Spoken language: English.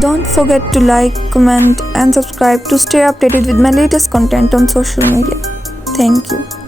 Don't forget to like, comment, and subscribe to stay updated with my latest content on social media. Thank you.